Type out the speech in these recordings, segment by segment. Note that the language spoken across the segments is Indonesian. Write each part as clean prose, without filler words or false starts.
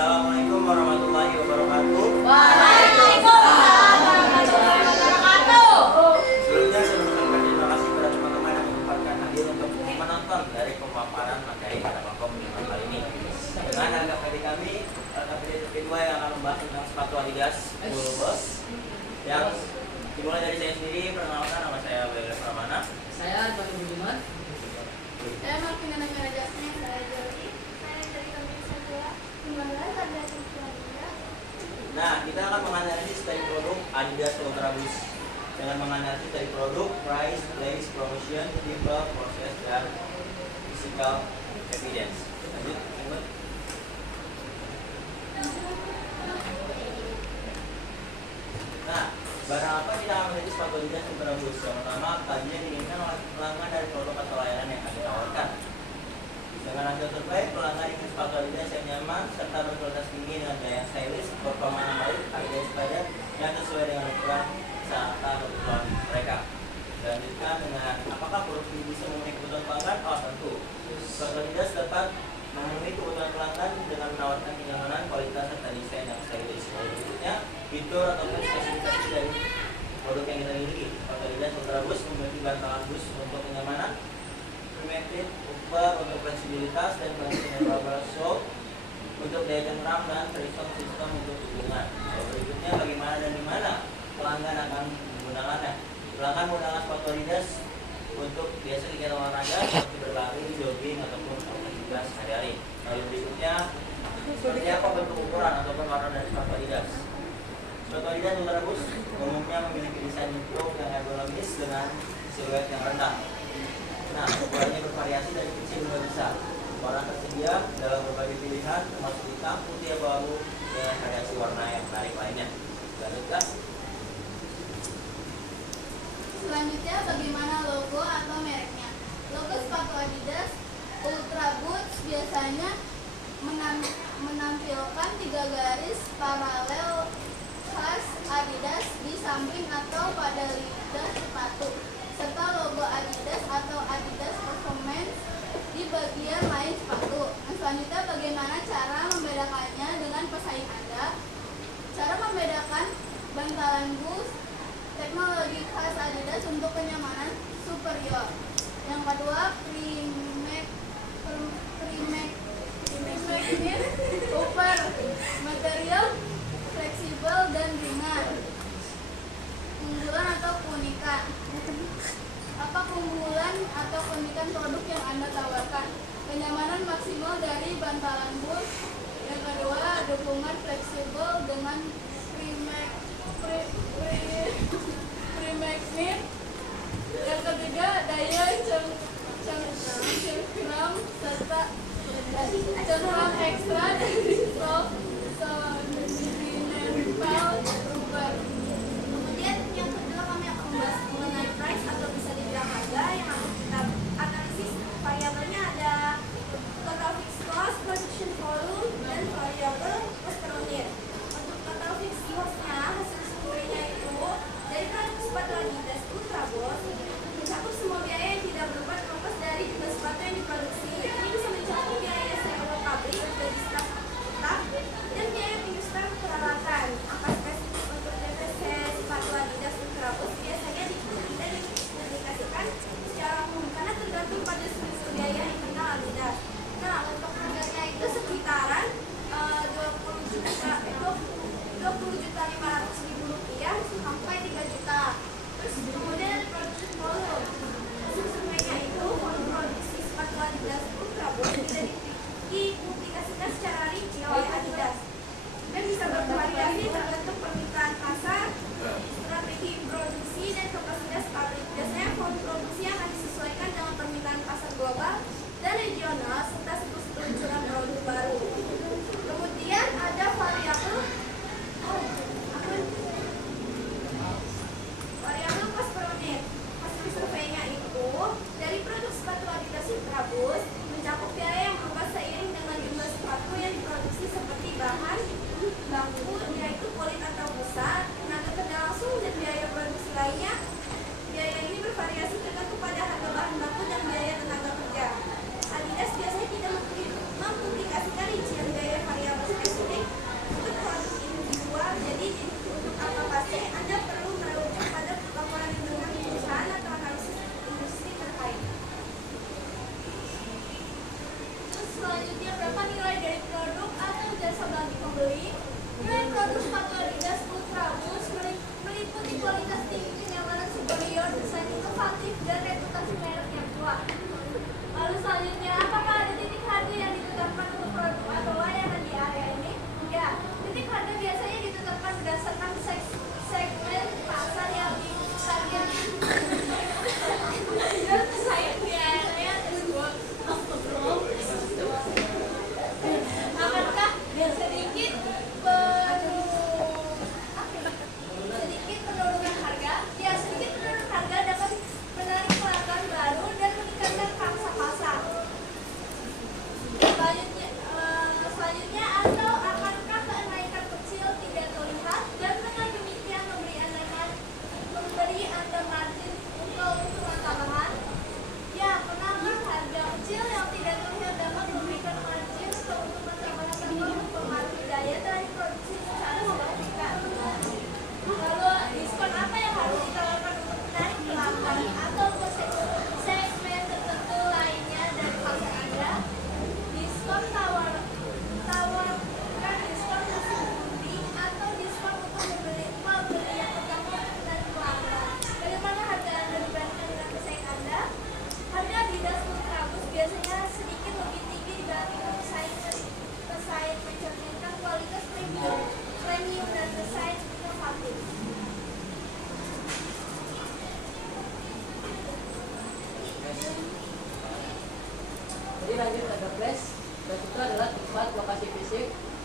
Assalamualaikum warahmatullahi wabarakatuh. Waalaikumsalam warahmatullahi wabarakatuh. Sebelumnya saya mengucapkan terima kasih kepada teman-teman yang menyempatkan hadir untuk menonton dari pemaparan materi pada kelompok 5 kali ini. Dengan harga materi kami, materi kedua yang akan membahas tentang sepatu Adidas Full Boss yang dimulai dari saya sendiri. Perkenalkan, nama saya Willy Pramana. Saya Bang Budiman. Saya Martina Nagarajasnya, saya Jody. Saya dari Komisi 2, 15 ada Siswa. Nah, kita akan menganalisis dari produk Adidas Ultra Boost dengan menganalisis dari produk, price, place, promotion, tipe, proses, dan physical evidence. Lanjut, Imut. Nah, barang apa kita akan meneliti sepatu Adidas Ultra Boost? Yang pertama, tadinya diinginkan oleh pelanggan dari produk atau layanan yang kami tawarkan. Dengan hasil survei, pelanggan ingin sepatu Adidas yang nyaman serta berkualitas tinggi dengan gaya yang stylish, performa yang baik, harga yang sepadan, yang sesuai dengan ukuran serta kebutuhan mereka. Lanjutkan dengan apakah produk ini bisa memenuhi kebutuhan pelanggan? Oh, tentu. Sepatu Adidas dapat memenuhi kebutuhan pelanggan dengan menawarkan kenyamanan, kualitas serta desain yang stylish. Berikutnya, fitur ataupun spesifikasi dari produk yang kita miliki. Sepatu Adidas Ultra Boost memiliki bantalan boost untuk kenyamanan, primitive upper untuk fleksibilitas, dan dengan rubber sole untuk daya cengkram, dan traction system untuk hubungan. Berikutnya, bagaimana dan di mana pelanggan akan menggunakannya. Pelanggan menggunakan sepatu Adidas untuk biasa kegiatan olahraga seperti berlari, jogging, ataupun aktivitas sehari-hari. Lalu berikutnya, seperti apa bentuk ukuran ataupun warna dari sepatu Adidas. Sepatu Adidas Ultra Boost umumnya memiliki desain bentuk yang ergonomis dengan siluet yang rendah. Nah, ukurannya bervariasi dari kecil hingga besar. Warna tersedia dalam berbagai pilihan, termasuk hitam, putih, abu-abu, dengan variasi warna yang menarik lainnya. Lanjutkan. Selanjutnya, bagaimana logo atau mereknya? Logo sepatu Adidas Ultra Boost biasanya menampilkan 3 garis paralel khas Adidas di samping atau pada lidah sepatu, serta logo Adidas atau Adidas Performance di bagian lain sepatu. Selanjutnya, bagaimana cara membedakannya dengan pesaing Anda? Cara membedakan bantalan boost, teknologi khas Adidas untuk kenyamanan superior. Yang kedua, upper, material fleksibel dan ringan. Keunggulan atau keunikan. Apa keunggulan atau keunikan produk yang Anda tawarkan? Kenyamanan maksimal dari bantalan boost. Yang kedua, dukungan fleksibel dengan pre-magnet. Yang ketiga, daya cengkram serta cengkram ekstra dari nempel rubber. Kemudian yang kedua kami akan membahas mengenai price atau bisa dibilang harga yang akan kita analisis. Variabelnya ada total fixed cost, production volume, dan variable cost per unit. Untuk total fixed cost-nya, hasil surveinya itu dari produk sepatu Adidas Ultra Boost mencakup semua biaya yang tidak berupa terlepas dari jenis sepatu yang diproduksi. Ini bisa mencakup biaya sewa pabrik, gaji staf, dan biaya pengusaha peralatan. Angka spesifik untuk DPC sepatu Adidas Ultra Boost biasanya tidak didedikasikan secara umum karena tergantung pada struktur biaya internal Adidas. Nah, untuk harganya itu sekitaran 20.500.000 rupiah sampai 3 juta. Terus kemudian production volume. Hasil surveinya itu volume produksi sepatu Adidas Ultra Boost tidak dipublikasikan secara rinci oleh Adidas dan bisa bervariasi tergantung permintaan pasar, strategi produksi, dan kapasitas pabrik. Biasanya volume produksi akan disesuaikan dengan permintaan pasar global dan regional serta siklus peluncuran produk baru. Kemudian ada variabel cost per unit. Hasil surveinya itu dari produk sepatu Adidas Ultra Boost mencakup biaya yang berubah seiring dengan jumlah sepatu yang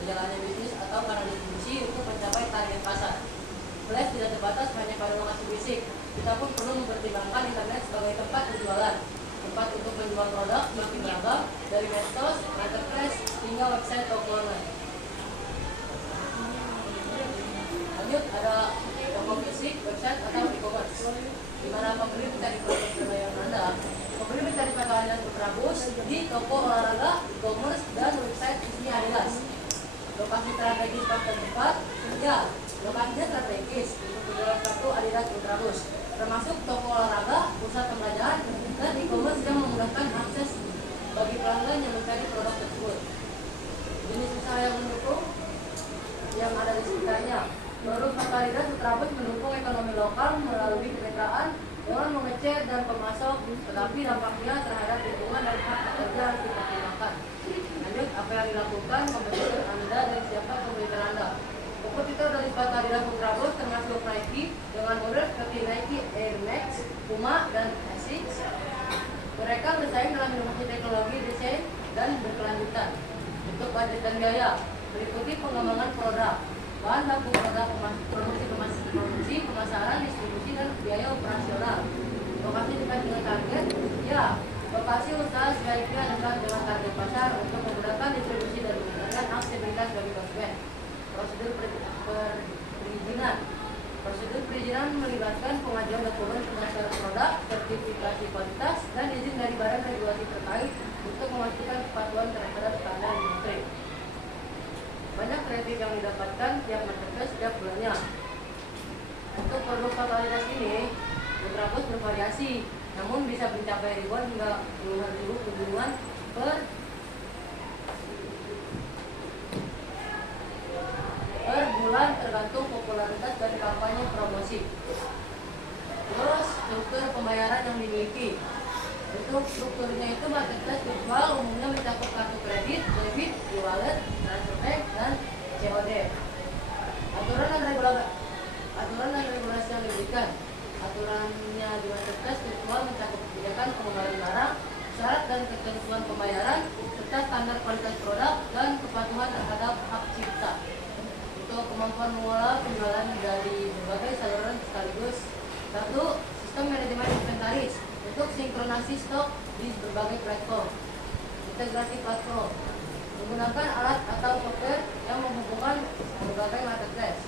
berjalannya bisnis atau kanal distribusi untuk mencapai target pasar. Flash tidak terbatas hanya pada lokasi fisik. Kita pun perlu mempertimbangkan internet sebagai tempat berjualan, tempat untuk menjual produk makin beragam dari medsos, marketplace hingga website toko online. Lanjut, ada toko fisik, website atau e-commerce. Di mana pembeli mencari produk terbaik Anda. Pembeli mencari pakaian dan berabus di toko olahraga, e-commerce, dan website resmi Adidas. Lokasi strategis pasar tempat, ya, lokasinya strategis untuk penjualan sepatu Adidas Ultraboost, termasuk toko olahraga, pusat pembelajaran, dan e-commerce yang memudahkan akses bagi pelanggan yang mencari produk tersebut. Jenis usaha yang mendukung yang ada di sekitarnya. Produk Adidas Ultraboost mendukung ekonomi lokal melalui kemitraan dengan mengecer dan pemasok, tetapi dampaknya terhadap lingkungan dan hak pekerja harus dipertimbangkan. Lanjut, apa yang dilakukan kompetitor Anda dan siapa kompetitor Anda? Kompetitor dari sepatu Adidas Ultraboost termasuk Nike dengan model seperti Nike Air Max, Puma, dan Asics. Mereka bersaing dalam inovasi teknologi, desain, dan berkelanjutan. Untuk budget dan biaya, meliputi pengembangan produk, bahan baku produk, produksi, pemasaran, distribusi, dan biaya operasional. Lokasi dekat dengan target, ya, lokasi usaha sebaiknya dekat dengan target pasar untuk memudahkan distribusi dan meningkatkan aksesibilitas bagi konsumen. Prosedur perizinan melibatkan pengajuan dokumen pemasaran produk, sertifikasi kualitas, dan izin dari badan regulasi terkait untuk memastikan kepatuhan terhadap standar industri. Banyak kredit yang didapatkan tiap marketplace setiap bulannya. Untuk produk Adidas ini, Ultraboost bervariasi, namun bisa mencapai ribuan hingga puluhan ribu kunjungan per bulan tergantung popularitas dan kampanye promosi. Terus struktur pembayaran yang dimiliki. Untuk strukturnya itu marketplace virtual umumnya mencakup kartu kredit, debit, e-wallet, transfer bank, dan COD. Aturan dan regulasi yang diberikan. Aturannya di marketplace virtual mencakup kebijakan pengembaraan barang, syarat dan ketentuan pembayaran, serta standar kualitas produk dan kepatuhan terhadap hak cipta. Untuk kemampuan mengolah penjualan dari berbagai saluran sekaligus. 1. Sistem manajemen inventaris untuk sinkronasi stok di berbagai platform. Integrasi platform menggunakan alat atau software yang menghubungkan berbagai marketplace.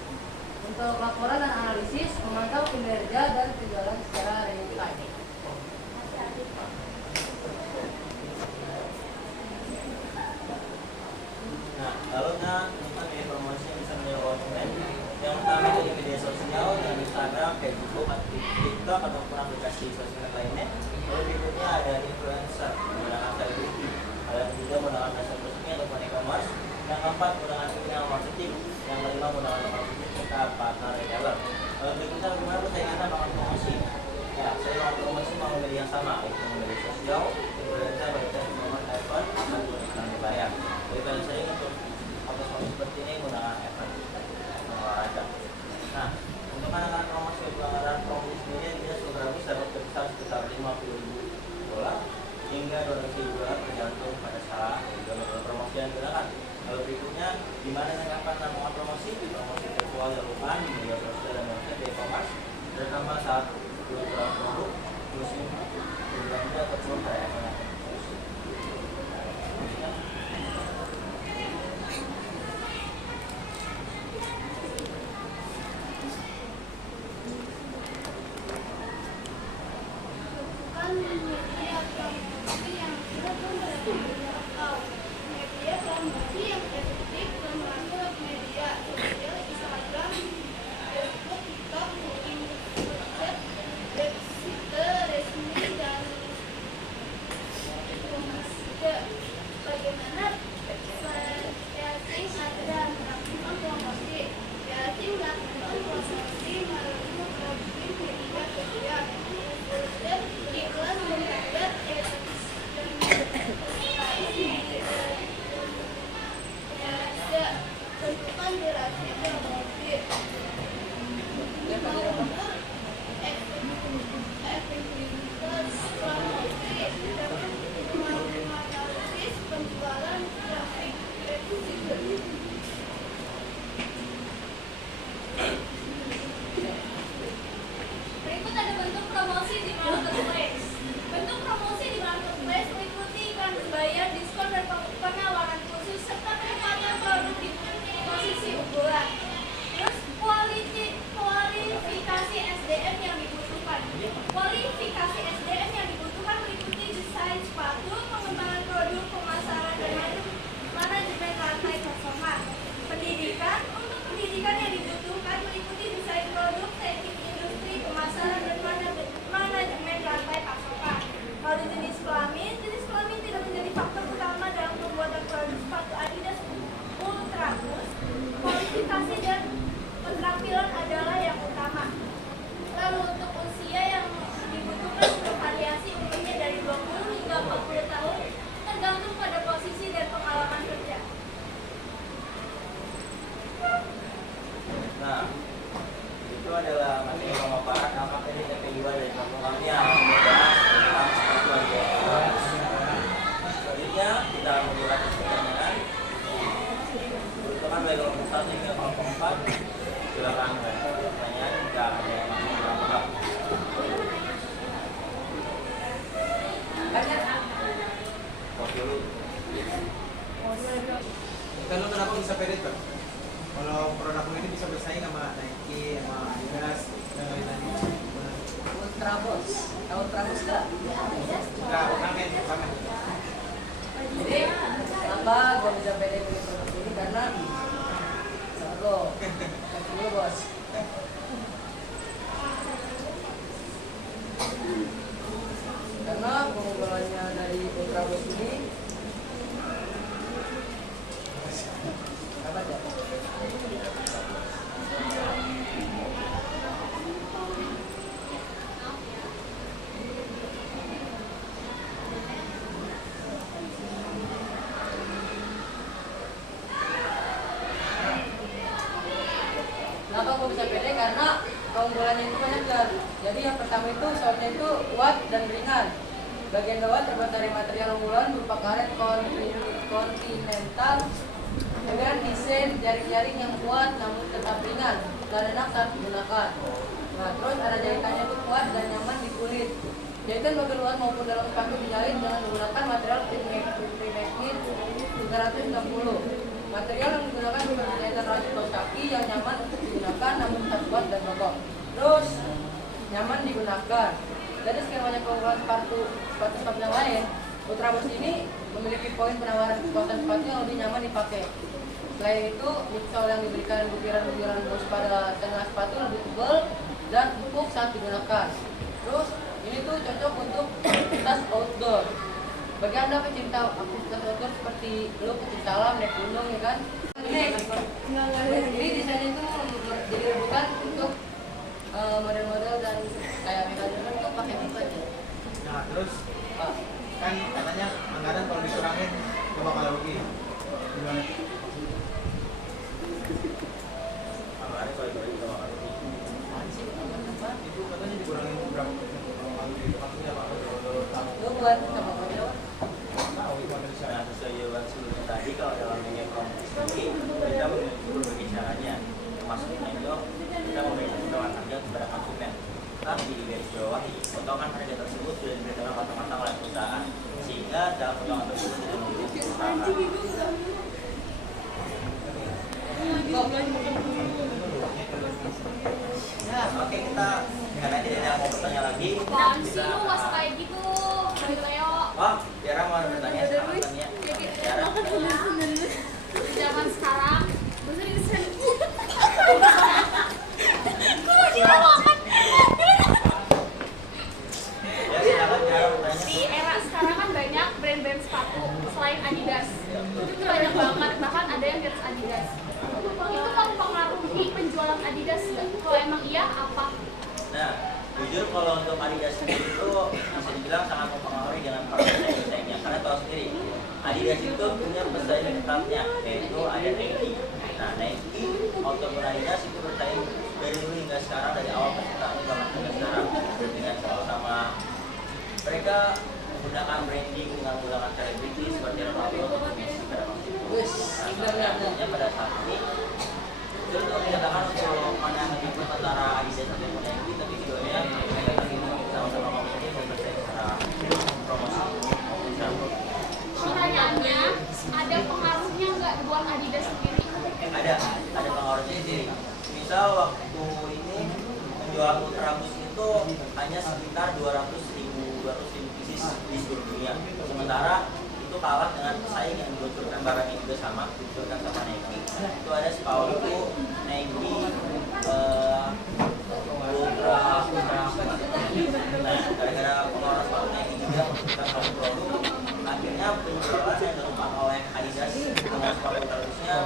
Untuk laporan dan analisis, memantau kinerja dan penjualan secara real time. Nah, lalu tentang media promosi yang bisa menjadi konsumen. Yang pertama dari media sosial, dan Instagram, Facebook, TikTok, ataupun aplikasi sosial lainnya. Lalu berikutnya ada influencer menggunakan selebriti. Ada juga menggunakan jasa resmi ataupun e-commerce. Yang keempat menggunakan email marketing. Yang kelima menggunakan marketing serta partner retailer. Lalu berikutnya bagaimana persaingan melakukan promosi? Ya, saya melakukan promosi melalui media yang sama, yaitu media sosial, influencer, website, e-commerce, event, ataupun iklan berbayar. Jadi kalian sering untuk promosi seperti ini menggunakan event olahraga. Nah, untuk anak-anak promosi pelanggaran promosi sendiri dia sudah dapat berkisar sekitar $50,000 hingga $200,000 tergantung pada cara dan juga metode promosi yang digunakan. Lalu berikutnya, di mana dan kapan melakukan promosi virtual dilakukan di media sosial dan website e-commerce, terutama saat jualan produk, musim berbelanja ataupun perayaan. Media promosi yang tidak berjangkau. Media promosi yang efektif termasuk media sosial, Instagram, Facebook, TikTok, website resmi, dan e-commerce. Bagaimana variasi ada melakukan promosi? Variasi melakukan promosi melalui media sosial, iklan membuat tentukan durasi promosi, mengukur efektivitas promosi, menganalisis penjualan, traffic, mulai kelompok 1 hingga kelompok 4. Silakan pertanyaan jika ada yang masih kurang paham. Kok dulu? Kalau kenapa bisa pede Pak? Kalau produk ini bisa bersaing sama Nike, sama Adidas, dan lain-lain. Ultrabos. Tahu Ultrabos nggak? Enggak, bukan. Jadi kenapa gua bisa pede beli produk ini karena Sago. Dulu bos. Karena keunggulannya dari Ultrabos ini apa aja? Kenapa aku bisa pede? Karena keunggulannya itu banyak kan. Jadi yang pertama itu shortnya itu kuat dan ringan. Bagian bawah terbuat dari material unggulan berupa karet kontinental dengan desain jaring-jaring yang kuat namun tetap ringan dan enak saat digunakan. Nah, terus ada jahitannya itu kuat dan nyaman di kulit. Jahitan bagian luar maupun dalam sepatu dijahit dengan menggunakan material Primeknit 360. Material yang digunakan seperti jahitan rajut kaos kaki yang nyaman untuk digunakan namun tak kuat dan kokoh. Terus nyaman digunakan. Dari sekian banyak keunggulan sepatu yang lain, Ultraboost ini memiliki poin penawaran kekuatan sepatu yang lebih nyaman dipakai. Selain itu, midsole yang diberikan butiran-butiran bus pada tengah sepatu lebih tebal dan empuk saat digunakan. Terus ini tuh cocok untuk aktivitas outdoor. Bagi anda pecinta aktivitas outdoor seperti lu pecinta alam, naik gunung ya kan? Ini desainnya itu jadi bukan untuk model-model dan kayak mekanisme itu pakai pipa aja. Nah, terus kan katanya anggaran kalau dikurangin gak bakal rugi. Gimana? Anggaran kalau dibagi sama kali ini. Itu katanya dikurangin berapa persen kalau bakal rugi? Maksudnya apa? Lu buat sama model Tahu itu ada bisa. Nah, sesuai jawaban sebelumnya tadi, kalau dalam dunia promosi sendiri, kita memiliki berbagai caranya. Termasuknya itu, kita memberikan potongan harga kepada konsumen. Tapi di garis bawah, potongan harga tersebut sudah diberitakan matang-matang oleh perusahaan, sehingga dalam potongan tersebut tidak memiliki perusahaan. Oke, kita karena tidak ada yang mau bertanya lagi. Apaan sih lu was kayak gitu? Leo. Oh, Tiara mau bertanya, silakan bertanya. Tiara. Zaman sekarang, maksudnya ini sering. Gue lagi makan. Ya, silakan Tiara bertanya. Di era sekarang kan banyak brand-brand sepatu selain Adidas. Itu tuh banyak banget, bahkan ada yang di atas Adidas. Itu mempengaruhi penjualan Adidas nggak? Kalau emang iya, apa? Nah, jujur kalau untuk Adidas sendiri itu bisa dibilang sangat mempengaruhi dengan pesaingnya. Karena tahu sendiri, Adidas itu punya pesaing tetapnya, yaitu ada Nike. Nah, Nike ataupun Adidas itu bersaing dari dulu hingga sekarang, dari awal penciptaan zaman hingga sekarang, dengan sama mereka menggunakan branding dengan menggunakan selebriti seperti Ronaldo atau Messi pada waktu itu. Nah, artinya pada saat ini itu dikatakan untuk mana yang lebih kuat antara Adidas dan Nike, tapi videonya mereka ingin sama-sama kompetisi dan bersaing secara promosi maupun secara Pertanyaannya, ada pengaruhnya nggak buat Adidas sendiri? ada pengaruhnya sendiri. Misal waktu ini menjual Ultraboost itu hanya sekitar 200.000 pieces di seluruh dunia. Sementara itu kalah dengan pesaing yang diluncurkan barangnya juga sama, diluncurkan sama Nike. Itu ada sepatu Nike Ultra. Nah, gara-gara pengeluaran sepatu Nike juga meluncurkan satu produk, akhirnya penjualan yang dilakukan oleh Adidas dengan sepatu Ultraboost-nya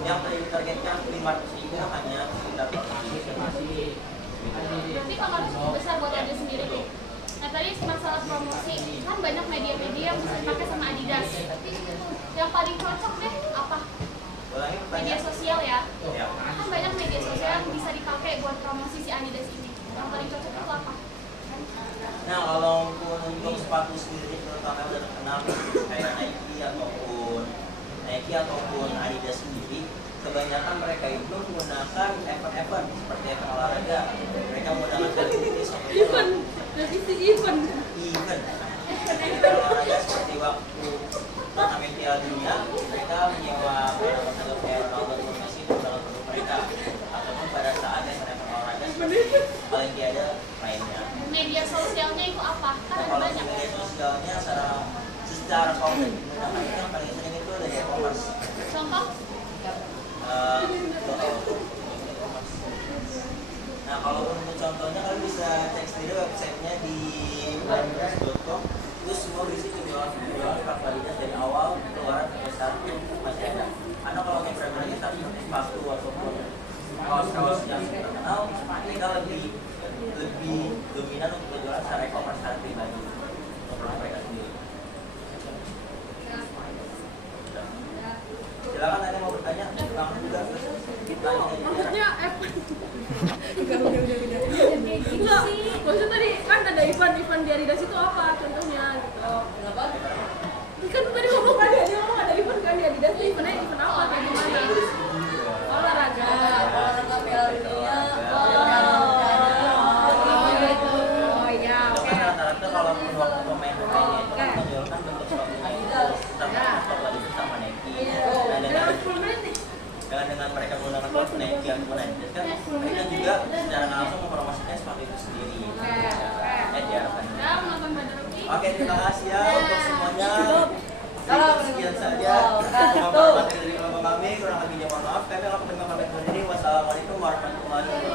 yang tadi ditargetkan 500.000 hanya sekitar 400.000. Berarti pengaruh cukup besar buat Adidas sendiri nih. Nah tadi masalah promosi, kan banyak media-media yang bisa dipakai sama Adidas. Yang paling cocok deh apa? Ulangi Media pertanyaan. sosial ya. Ya. Kan banyak media sosial yang bisa dipakai buat promosi si Adidas ini. Yang paling cocok itu apa? Nah, kalau untuk sepatu sendiri terutama yang udah terkenal kayak Nike ataupun Nike ataupun Adidas sendiri, kebanyakan mereka itu menggunakan event-event seperti event olahraga. Mereka menggunakan selebritis Event, dari si event. event olahraga seperti waktu turnamen Piala Dunia, mereka menyewa produk kayak Ronaldo atau Messi untuk dalam produk mereka, ataupun pada saat event olahraga seperti Olimpiade lainnya. Media sosialnya itu apa? Kan Nah, ada kalau banyak. media sosialnya secara konkret menggunakan itu yang paling sering itu dari e-commerce. Contoh? Nah, kalau untuk contohnya kalian bisa cek sendiri websitenya di adidas.com. Itu semua berisi penjualan Adidas dari awal keluaran sampai saat itu masih ada. Karena kalau yang brand kita seperti sepatu ataupun kaos-kaos yang terkenal, mereka lebih dominan untuk penjualan secara e-commerce secara pribadi untuk produk mereka sendiri. Silakan ada yang mau bertanya, kamu juga Maksudnya event. Enggak, maksudnya tadi kan ada event di Adidas itu apa contohnya gitu. Kenapa? Kan tadi ngomong kan dia ngomong ada event kan di Adidas, itu eventnya event apa kayak gimana? Olahraga. Olahraga Piala Dunia. Oh iya, oke. Kan rata-rata kalau waktu pemain-pemainnya itu kan menjualkan bentuk sepatunya itu sama sepatu Adidas sama Nike. Nah, dengan mereka menggunakan sepatu Nike ataupun Adidas kan mereka juga secara langsung mempromosikan sepatu itu sendiri. Diharapkan. Ya, menonton Badar Ruki. Oke, terima kasih ya untuk semuanya. Sekian saja Wabarakatuh. materi dari kelompok kami. Kurang lebihnya mohon maaf. Kami akan pamit undur diri. Wassalamualaikum warahmatullahi wabarakatuh.